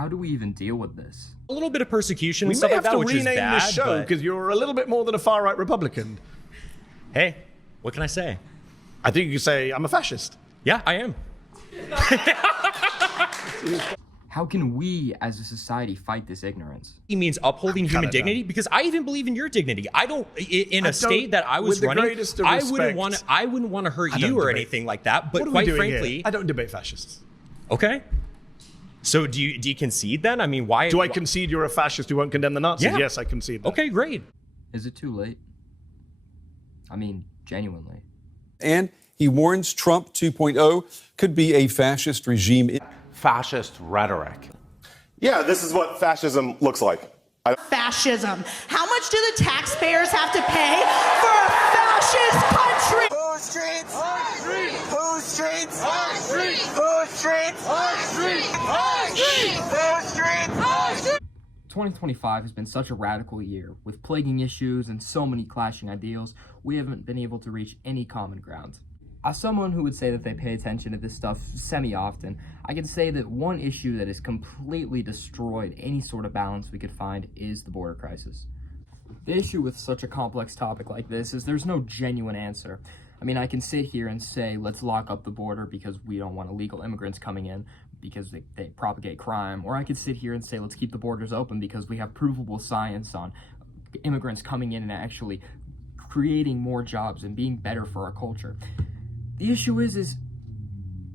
How do we even deal with this? A little bit of persecution We and stuff may like have that, to which is rename bad, this show but because you're a little bit more than a far-right Republican. hey, what can I say? I think you could say I'm a fascist. Yeah, I am. How can we as a society fight this ignorance? He means upholding human dignity, because I even believe in your dignity. I don't, in a state that I was running, I wouldn't want to hurt you or anything like that. But quite frankly, I don't debate fascists. Okay. So do you concede then? I mean, why? Do I concede you're a fascist who won't condemn the Nazis? Yeah. Yes, I concede that. Okay, great. Is it too late? I mean, genuinely. And he warns Trump 2.0 could be a fascist regime. Fascist rhetoric. Yeah, this is what fascism looks like. Fascism. How much do the taxpayers have to pay for a fascist country? Whose streets? Our streets. Whose streets? Our streets. Whose streets? Our streets. Our streets. Whose streets? Our streets. 2025 has been such a radical year, with plaguing issues and so many clashing ideals, we haven't been able to reach any common ground. As someone who would say that they pay attention to this stuff semi-often, I can say that one issue that has completely destroyed any sort of balance we could find is the border crisis. The issue with such a complex topic like this is there's no genuine answer. I mean, I can sit here and say, let's lock up the border because we don't want illegal immigrants coming in because they propagate crime. Or I could sit here and say, let's keep the borders open because we have provable science on immigrants coming in and actually creating more jobs and being better for our culture. The issue is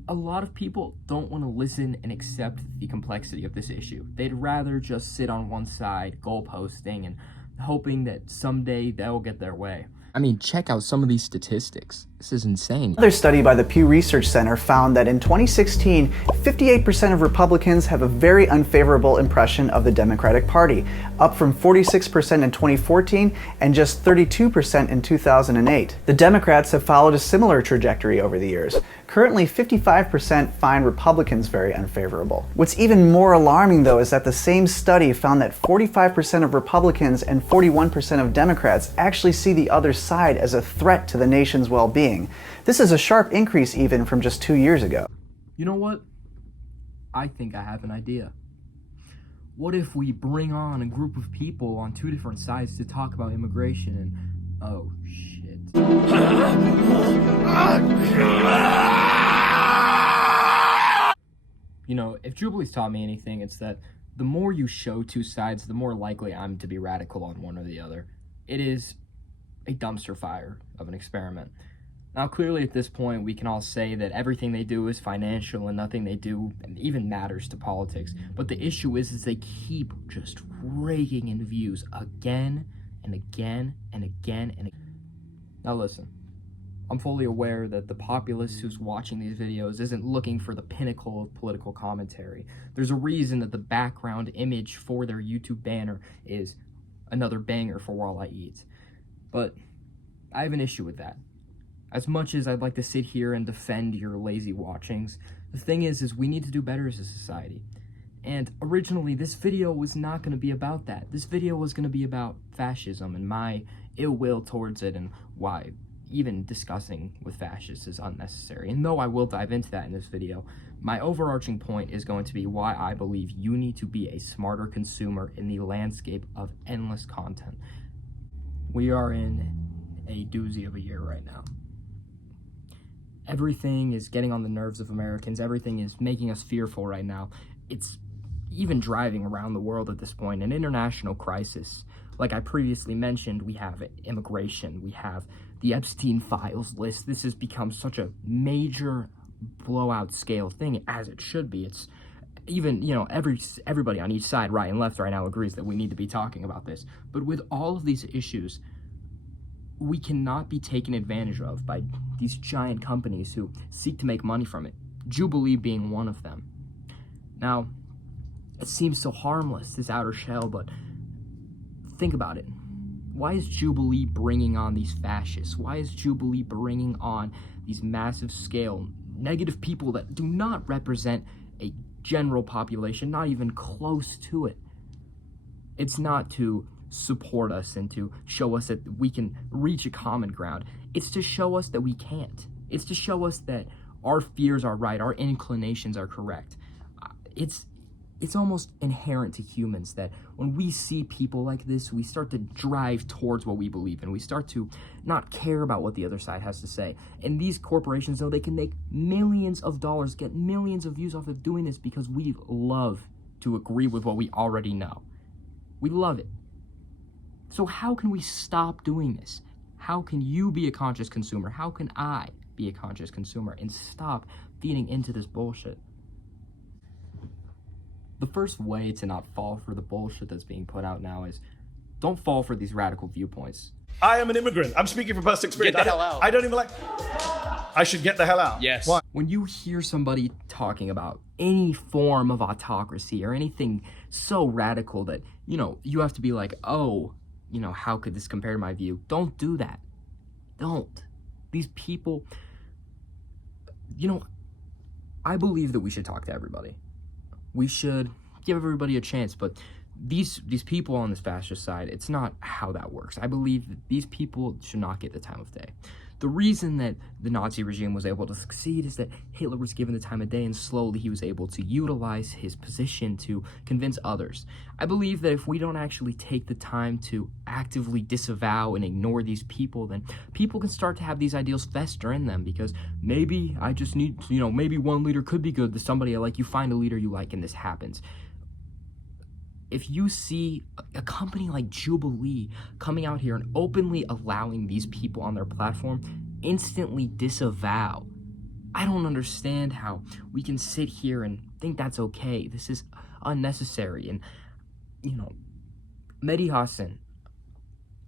a lot of people don't want to listen and accept the complexity of this issue. They'd rather just sit on one side, goalposting, and hoping that someday they'll get their way. I mean, check out some of these statistics. This is insane. Another study by the Pew Research Center found that in 2016, 58% of Republicans have a very unfavorable impression of the Democratic Party, up from 46% in 2014 and just 32% in 2008. The Democrats have followed a similar trajectory over the years. Currently, 55% find Republicans very unfavorable. What's even more alarming, though, is that the same study found that 45% of Republicans and 41% of Democrats actually see the other side as a threat to the nation's well-being. This is a sharp increase even from just 2 years ago. You know what? I think I have an idea. What if we bring on a group of people on two different sides to talk about immigration and... oh, shit. You know, if Jubilee's taught me anything, it's that the more you show two sides, the more likely I'm to be radical on one or the other. It is a dumpster fire of an experiment. Now, clearly at this point, we can all say that everything they do is financial and nothing they do even matters to politics. But the issue is they keep just raking in views again and again and again and again. Now listen, I'm fully aware that the populace who's watching these videos isn't looking for the pinnacle of political commentary. There's a reason that the background image for their YouTube banner is another banger for while I eat. But I have an issue with that. As much as I'd like to sit here and defend your lazy watchings, the thing is we need to do better as a society. And originally, this video was not going to be about that. This video was going to be about fascism and my ill will towards it and why even discussing with fascists is unnecessary. And though I will dive into that in this video, my overarching point is going to be why I believe you need to be a smarter consumer in the landscape of endless content. We are in a doozy of a year right now. Everything is getting on the nerves of Americans. Everything is making us fearful right now. It's even driving around the world at this point, an international crisis. Like I previously mentioned, we have immigration, we have the Epstein files list. This has become such a major blowout scale thing, as it should be. It's even, you know, everybody on each side, right and left right now, agrees that we need to be talking about this. But with all of these issues, we cannot be taken advantage of by these giant companies who seek to make money from it, Jubilee being one of them. Now, it seems so harmless, this outer shell, but think about it. Why is Jubilee bringing on these fascists? Why is Jubilee bringing on these massive scale negative people that do not represent a general population, not even close to it? It's not to support us and to show us that we can reach a common ground. It's to show us that we can't. It's to show us that our fears are right, our inclinations are correct. It's it's almost inherent to humans that when we see people like this, we start to drive towards what we believe in. We start to not care about what the other side has to say. And these corporations, though, they can make millions of dollars, get millions of views off of doing this because we love to agree with what we already know. We love it. So how can we stop doing this? How can you be a conscious consumer? How can I be a conscious consumer and stop feeding into this bullshit? The first way to not fall for the bullshit that's being put out now is don't fall for these radical viewpoints. I am an immigrant. I'm speaking from personal experience. Get the hell out. I don't even like... I should get the hell out. Yes. Why? When you hear somebody talking about any form of autocracy or anything so radical that, you have to be like, oh, how could this compare to my view? Don't do that. Don't. These people, I believe that we should talk to everybody. We should give everybody a chance, but these people on this fascist side, it's not how that works. I believe that these people should not get the time of day. The reason that the Nazi regime was able to succeed is that Hitler was given the time of day, and slowly he was able to utilize his position to convince others. I believe that if we don't actually take the time to actively disavow and ignore these people, then people can start to have these ideals fester in them, because maybe I just need, maybe one leader could be good to somebody I like. You find a leader you like and this happens. If you see a company like Jubilee coming out here and openly allowing these people on their platform instantly disavow, I don't understand how we can sit here and think that's okay. This is unnecessary. And, Mehdi Hassan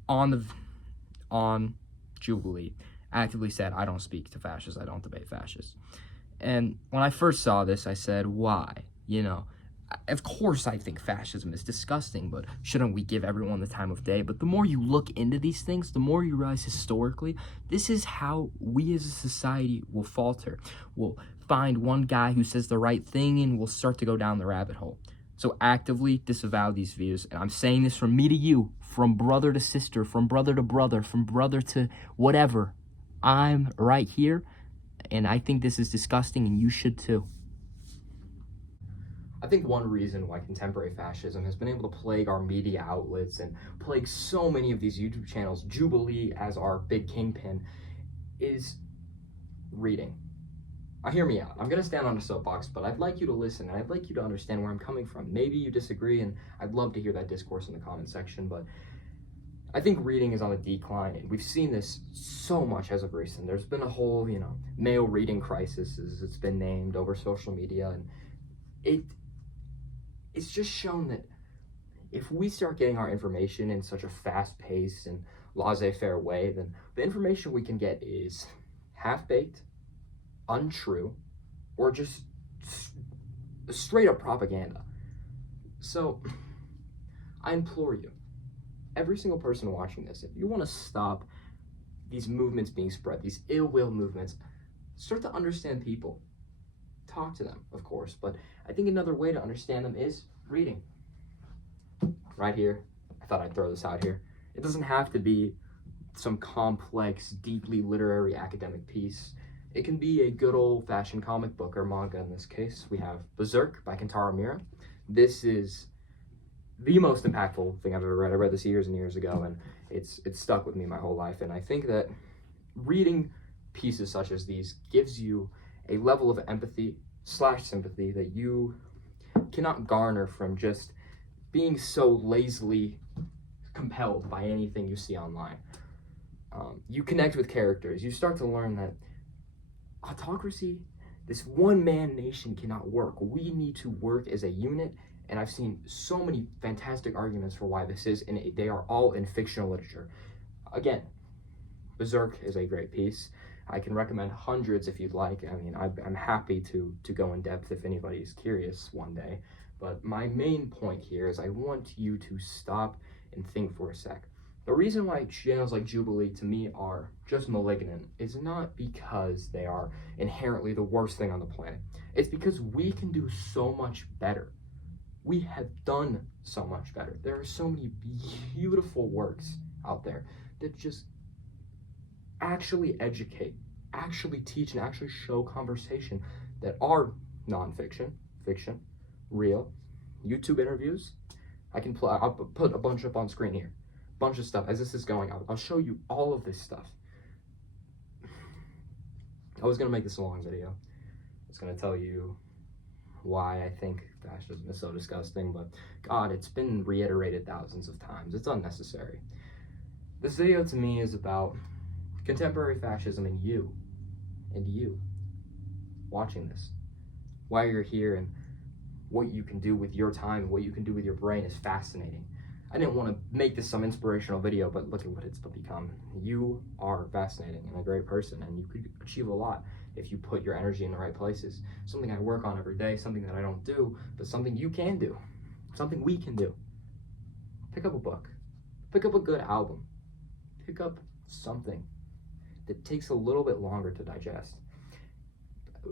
on Jubilee actively said, I don't speak to fascists, I don't debate fascists. And when I first saw this, I said, why? Of course I think fascism is disgusting, but shouldn't we give everyone the time of day? But the more you look into these things, the more you realize historically, this is how we as a society will falter. We'll find one guy who says the right thing and we'll start to go down the rabbit hole. So actively disavow these views. And I'm saying this from me to you, from brother to sister, from brother to brother, from brother to whatever. I'm right here, and I think this is disgusting, and you should too. I think one reason why contemporary fascism has been able to plague our media outlets and plague so many of these YouTube channels, Jubilee as our big kingpin, is reading. Now hear me out. I'm going to stand on a soapbox, but I'd like you to listen, and I'd like you to understand where I'm coming from. Maybe you disagree, and I'd love to hear that discourse in the comment section, but I think reading is on a decline, and we've seen this so much as of recent. There's been a whole, male reading crisis, as it's been named, over social media, and it's just shown that if we start getting our information in such a fast-paced and laissez-faire way, then the information we can get is half-baked, untrue, or just straight-up propaganda. So, I implore you, every single person watching this, if you want to stop these movements being spread, these ill-will movements, start to understand people. Talk to them, of course, but I think another way to understand them is reading. Right here, I thought I'd throw this out here. It doesn't have to be some complex, deeply literary academic piece. It can be a good old-fashioned comic book, or manga in this case. We have Berserk by Kentaro Miura. This is the most impactful thing I've ever read. I read this years and years ago, and it's stuck with me my whole life. And I think that reading pieces such as these gives you a level of empathy/sympathy that you cannot garner from just being so lazily compelled by anything you see online. You connect with characters. You start to learn that autocracy, this one-man nation, cannot work. We need to work as a unit, and I've seen so many fantastic arguments for why this is, and they are all in fictional literature. Again, Berserk is a great piece. I can recommend hundreds if you'd like. I mean, I'm happy to go in depth if anybody's curious one day. But my main point here is I want you to stop and think for a sec. The reason why channels like Jubilee to me are just malignant is not because they are inherently the worst thing on the planet. It's because we can do so much better. We have done so much better. There are so many beautiful works out there that just actually educate, actually teach, and actually show conversation that are nonfiction, fiction, real, YouTube interviews. I'll put a bunch up on screen here. Bunch of stuff. As this is going, I'll show you all of this stuff. I was going to make this a long video. I was going to tell you why I think fascism is so disgusting, but God, it's been reiterated thousands of times. It's unnecessary. This video to me is about contemporary fascism and you watching this. Why you're here and what you can do with your time and what you can do with your brain is fascinating. I didn't want to make this some inspirational video, but look at what it's become. You are fascinating and a great person, and you could achieve a lot if you put your energy in the right places. Something I work on every day, something that I don't do, but something you can do, something we can do. Pick up a book, pick up a good album, pick up something that takes a little bit longer to digest.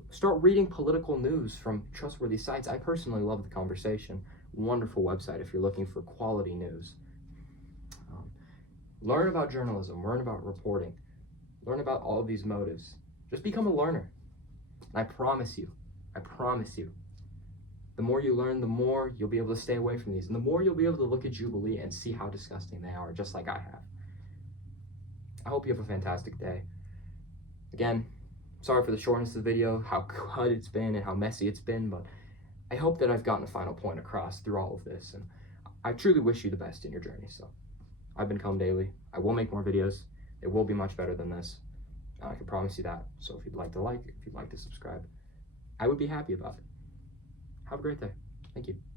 Start reading political news from trustworthy sites. I personally love The Conversation. Wonderful website if you're looking for quality news. Learn about journalism, learn about reporting, learn about all of these motives. Just become a learner. And I promise you, the more you learn, the more you'll be able to stay away from these, and the more you'll be able to look at Jubilee and see how disgusting they are, just like I have. I hope you have a fantastic day. Again, sorry for the shortness of the video, how cut it's been and how messy it's been, but I hope that I've gotten the final point across through all of this, and I truly wish you the best in your journey. So, I've been Calm Daily. I will make more videos. It will be much better than this. I can promise you that. So if you'd like to if you'd like to subscribe, I would be happy about it. Have a great day. Thank you.